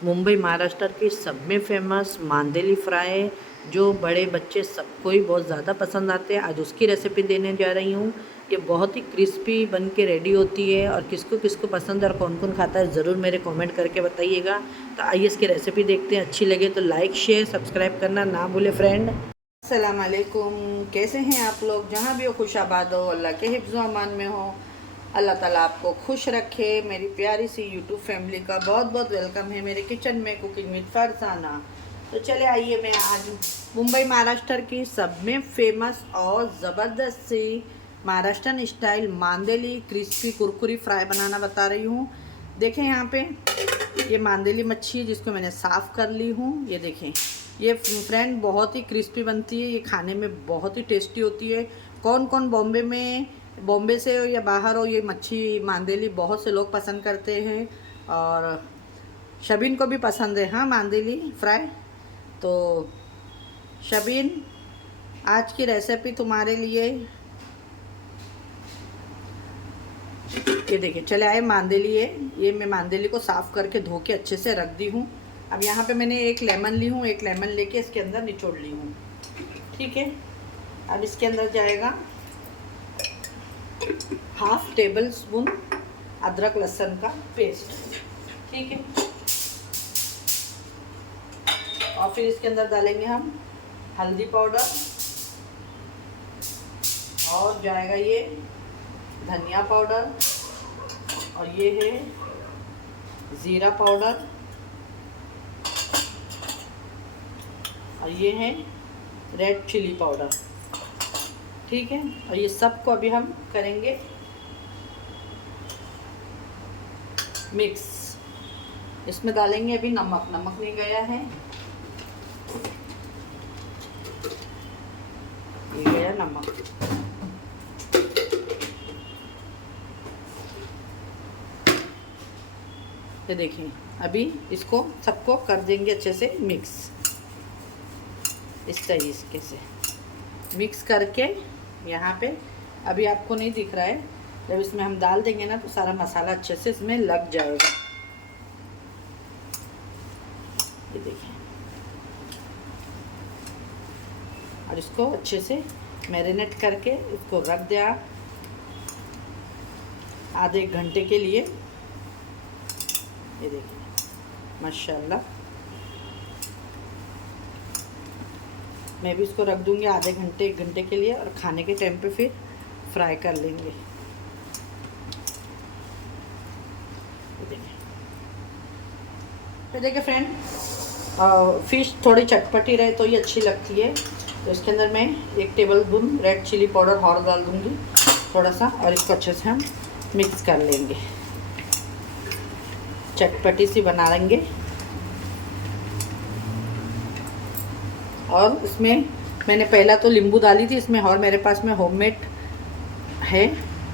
मुंबई महाराष्ट्र की सब में फेमस मांदेली फ्राई, जो बड़े बच्चे सबको ही बहुत ज़्यादा पसंद आते हैं। आज उसकी रेसिपी देने जा रही हूँ। ये बहुत ही क्रिस्पी बन के रेडी होती है और किसको किसको पसंद है और कौन कौन खाता है ज़रूर मेरे कमेंट करके बताइएगा। तो आइए इसकी रेसिपी देखते हैं। अच्छी लगे तो लाइक शेयर सब्सक्राइब करना ना भूले फ्रेंड। अस्सलाम वालेकुम, कैसे हैं आप लोग? जहाँ भी हो खुश आबाद हो, अल्लाह के हिफ्ज़ व अमान में हो। अल्लाह ताला आपको खुश रखे। मेरी प्यारी सी यूट्यूब फैमिली का बहुत बहुत वेलकम है मेरे किचन में कुकिंग विद फरसाना। तो चले आइए, मैं आज मुंबई महाराष्ट्र की सब में फेमस और ज़बरदस्त सी महाराष्ट्रन स्टाइल मांदेली क्रिस्पी कुरकुरी फ्राई बनाना बता रही हूँ। देखें यहाँ पे ये मांदेली मच्छी है जिसको मैंने साफ़ कर ली हूँ। ये देखें, ये फ्रेंड बहुत ही क्रिस्पी बनती है, ये खाने में बहुत ही टेस्टी होती है। कौन कौन बॉम्बे से हो या बाहर हो, ये मच्छी मांदेली बहुत से लोग पसंद करते हैं और शबीन को भी पसंद है। हाँ, मांदेली फ्राई। तो शबीन, आज की रेसिपी तुम्हारे लिए। ये देखिए, चले आए मांदेली है। ये मैं मांदेली को साफ़ करके धो के अच्छे से रख दी हूँ। अब यहाँ पे मैंने एक लेमन ली हूँ, एक लेमन लेके इसके अंदर निचोड़ ली हूँ। ठीक है, अब इसके अंदर जाएगा 1/2 टेबल स्पून अदरक लहसुन का पेस्ट। ठीक है, और फिर इसके अंदर डालेंगे हम हल्दी पाउडर, और जाएगा ये धनिया पाउडर, और ये है ज़ीरा पाउडर, और ये है रेड चिली पाउडर। ठीक है, और ये सब को अभी हम करेंगे मिक्स। इसमें डालेंगे अभी नमक। नमक नहीं गया है, ये गया नमक। ये देखिए, अभी इसको सबको कर देंगे अच्छे से मिक्स। इस तरीके से मिक्स करके यहाँ पे अभी आपको नहीं दिख रहा है, जब इसमें हम डाल देंगे ना तो सारा मसाला अच्छे से इसमें लग जाएगा। ये देखिए, और इसको अच्छे से मैरिनेट करके इसको रख दिया आधे एक घंटे के लिए। ये देखिए माशाल्लाह, मैं भी इसको रख दूंगी आधे घंटे 1 घंटे के लिए, और खाने के टाइम पे फिर फ्राई कर लेंगे। तो देखिए फ्रेंड, फ़िश थोड़ी चटपटी रहे तो ये अच्छी लगती है। तो इसके अंदर मैं 1 tablespoon red chilli powder और डाल दूंगी थोड़ा सा, और इसको अच्छे से हम मिक्स कर लेंगे, चटपटी सी बना लेंगे। और इसमें मैंने पहला तो नींबू डाली थी इसमें, और मेरे पास में होममेड है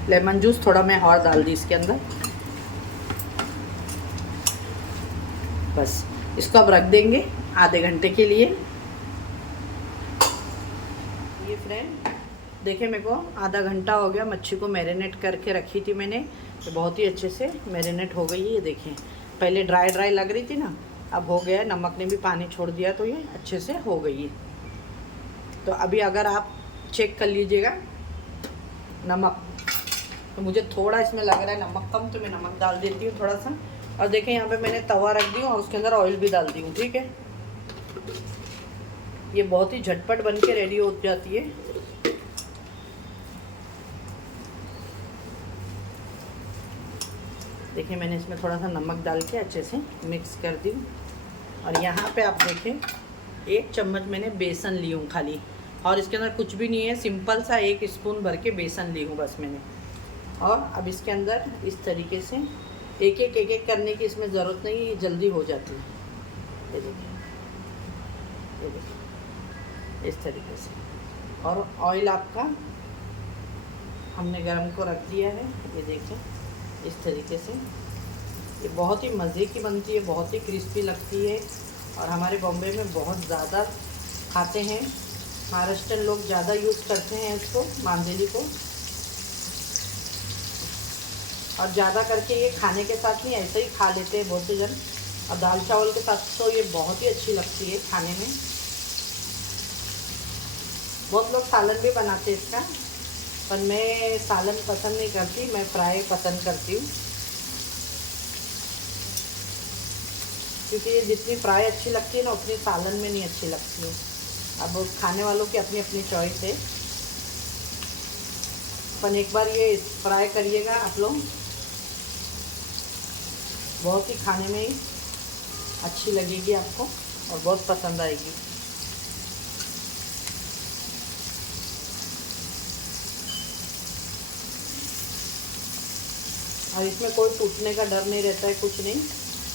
लेमन जूस, थोड़ा मैं और डाल दी इसके अंदर। बस इसको अब रख देंगे आधे घंटे के लिए। ये फ्रेंड देखिए, मेरे को आधा घंटा हो गया मच्छी को मैरिनेट करके रखी थी मैंने, तो बहुत ही अच्छे से मैरिनेट हो गई है। ये देखें, पहले ड्राई ड्राई लग रही थी ना, अब हो गया है, नमक ने भी पानी छोड़ दिया तो ये अच्छे से हो गई है। तो अभी अगर आप चेक कर लीजिएगा नमक, तो मुझे थोड़ा इसमें लग रहा है नमक कम, तो मैं नमक डाल देती हूँ थोड़ा सा। और देखें, यहाँ पे मैंने तवा रख दी हूँ और उसके अंदर ऑयल भी डाल दी हूँ। ठीक है, ये बहुत ही झटपट बन के रेडी हो जाती है। देखिए, मैंने इसमें थोड़ा सा नमक डाल के अच्छे से मिक्स कर दी। और यहाँ पे आप देखें, 1 चम्मच मैंने बेसन ली हूँ खाली, और इसके अंदर कुछ भी नहीं है, सिंपल सा 1 स्पून भर के बेसन ली हूँ बस मैंने। और अब इसके अंदर इस तरीके से एक एक करने की इसमें ज़रूरत नहीं है, ये जल्दी हो जाती है। ये देखिए, ये देखिए इस तरीके से। और ऑयल आपका हमने गरम को रख दिया है। ये देखिए इस तरीके से, ये बहुत ही मज़े की बनती है, बहुत ही क्रिस्पी लगती है, और हमारे बॉम्बे में बहुत ज़्यादा खाते हैं। महाराष्ट्र लोग ज़्यादा यूज़ करते हैं इसको, मांदेली को। और ज़्यादा करके ये खाने के साथ नहीं, ऐसे ही खा लेते हैं बहुत से जन। और दाल चावल के साथ तो ये बहुत ही अच्छी लगती है खाने में। बहुत लोग सालन भी बनाते हैं इसका, पर मैं सालन पसंद नहीं करती, मैं फ्राई पसंद करती हूँ। क्योंकि ये जितनी फ्राई अच्छी लगती है ना, उतनी सालन में नहीं अच्छी लगती है। अब खाने वालों की अपनी अपनी चॉइस है। पर एक बार ये फ्राई करिएगा आप लोग, बहुत ही खाने में ही अच्छी लगेगी आपको और बहुत पसंद आएगी। और इसमें कोई टूटने का डर नहीं रहता है, कुछ नहीं,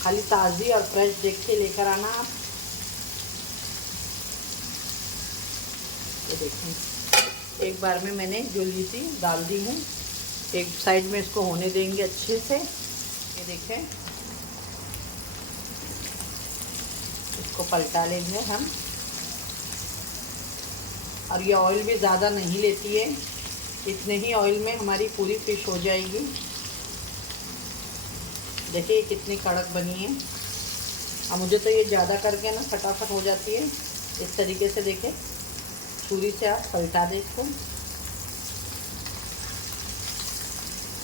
खाली ताज़ी और फ्रेश देख के लेकर आना आप। ये देखें, एक बार में मैंने जो ली थी डाल दी हूँ। एक साइड में इसको होने देंगे अच्छे से। ये देखें, इसको पलटा लेंगे हम। और ये ऑयल भी ज़्यादा नहीं लेती है, इतने ही ऑयल में हमारी पूरी फिश हो जाएगी। देखिए ये कितनी कड़क बनी है। अब मुझे तो ये ज़्यादा करके ना फटाफट हो जाती है। इस तरीके से देखें, छुरी से आप पलटा दें इसको।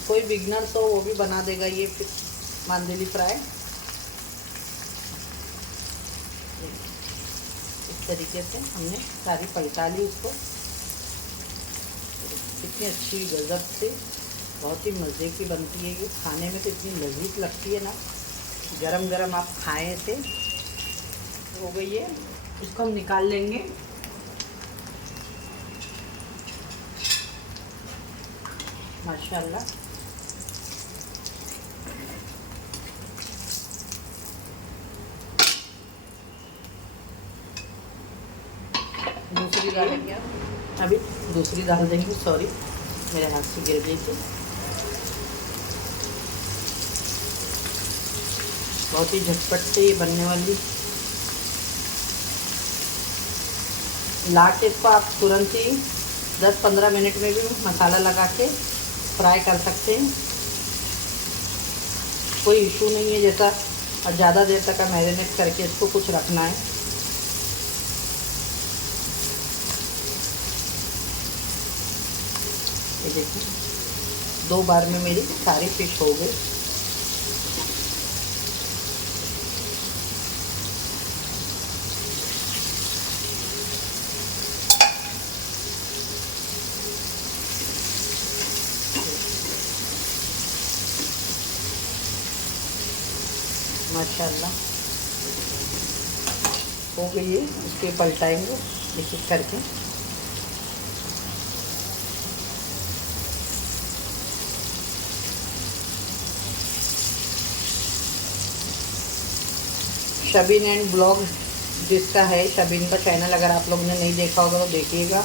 कोई बिगनर तो वो भी बना देगा ये मांदेली फ्राई। इस तरीके से हमने सारी पलटा ली उसको। कितनी अच्छी गजब से बहुत ही मज़े की बनती है ये, खाने में तो इतनी लजीज लगती है ना। गरम गरम आप खाएं इसे। हो गई है, इसको हम निकाल लेंगे। माशाल्लाह, दूसरी डालेंगे आप। अभी दूसरी डाल देंगे, सॉरी मेरे हाथ से गिर गई थी। बहुत ही झटपट से ये बनने वाली। ला के इसको आप तुरंत ही 10-15 मिनट में भी मसाला लगा के फ्राई कर सकते हैं, कोई इशू नहीं है। जैसा और ज़्यादा देर तक मैरिनेट करके इसको कुछ रखना है। ये देखिए, 2 बार में मेरी सारी फिश हो गई। माशाल्लाह हो गई है। इसके पलटाएंगे एक एक करके। शबीन एंड ब्लॉग जिसका है, शबीन का चैनल अगर आप लोगों ने नहीं देखा होगा तो देखिएगा।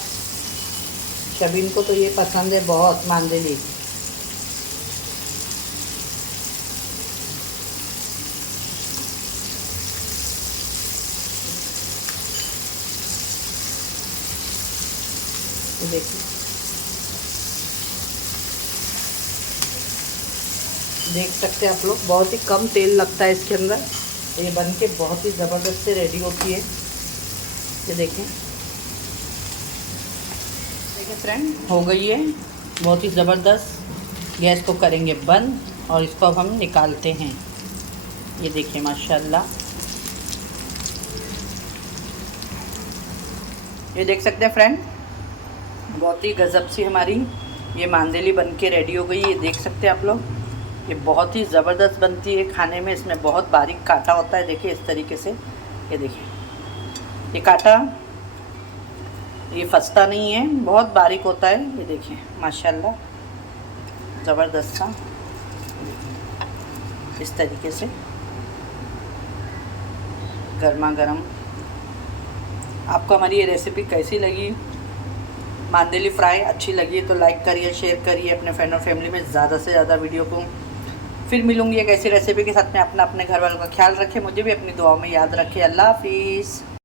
शबीन को तो ये पसंद है बहुत, मांदेली। देखिए, देख सकते हैं आप लोग, बहुत ही कम तेल लगता है इसके अंदर। ये बन के बहुत ही ज़बरदस्त से रेडी होती है। ये देखें, देखिए फ्रेंड, हो गई है बहुत ही ज़बरदस्त। गैस को करेंगे बंद और इसको अब हम निकालते हैं। ये देखिए माशाल्लाह, ये देख सकते हैं फ्रेंड, बहुत ही गजब सी हमारी ये मांदेली बन के रेडी हो गई। ये देख सकते हैं आप लोग, ये बहुत ही ज़बरदस्त बनती है खाने में। इसमें बहुत बारीक काटा होता है, देखिए इस तरीके से। ये देखिए, ये काटा ये फंसता नहीं है, बहुत बारीक होता है। ये देखिए माशाल्लाह, ज़बरदस्त सा इस तरीके से गर्मा गर्म। आपको हमारी ये रेसिपी कैसी लगी? मांदेली फ्राई अच्छी लगी तो लाइक करिए, शेयर करिए अपने फ्रेंड और फैमिली में ज़्यादा से ज़्यादा वीडियो को। फिर मिलूँगी एक ऐसी रेसिपी के साथ में। अपने घर वालों का ख्याल रखें, मुझे भी अपनी दुआओं में याद रखें। अल्लाह हाफिज़।